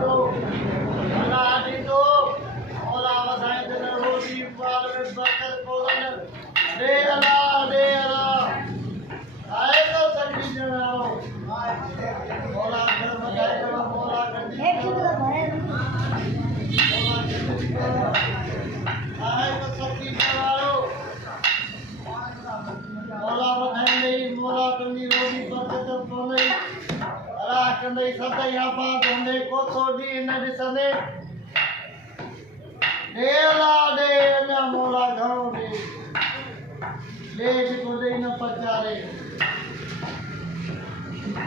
दो अल्लाह दी दो और आवाज़ दे रोटी पाल में बरकत कोलन दे अल्लाह आए तो सभी जनाओ मौला घर मजाए करो मौला गंदी आए तो सभी जनाओ मौला बधाई नहीं मौला गंदी रोटी बरकत कोलन अल्लाह कंदे सदा याफा दोंदे को तोड़ी न दिसने दे अल्लाह दे ना मौला घणो दे दे को दे न पचारे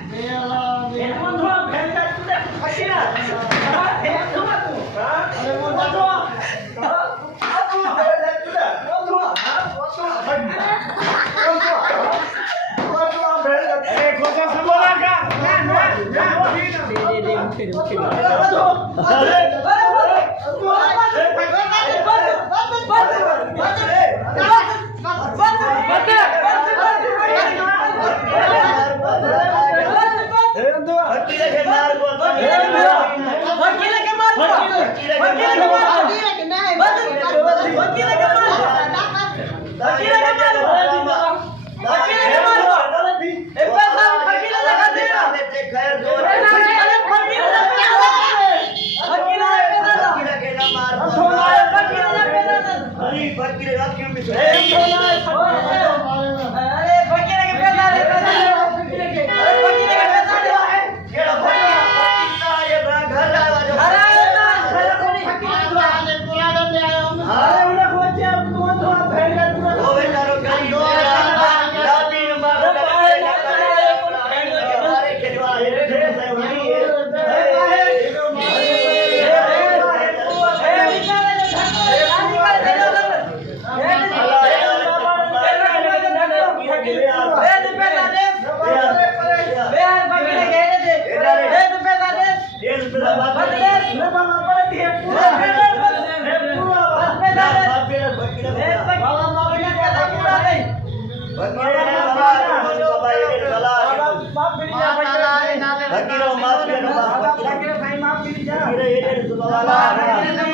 दे अल्लाह दे बंधो भेंदा तुदे फकीरा हे तू अरे बंधो Maaf,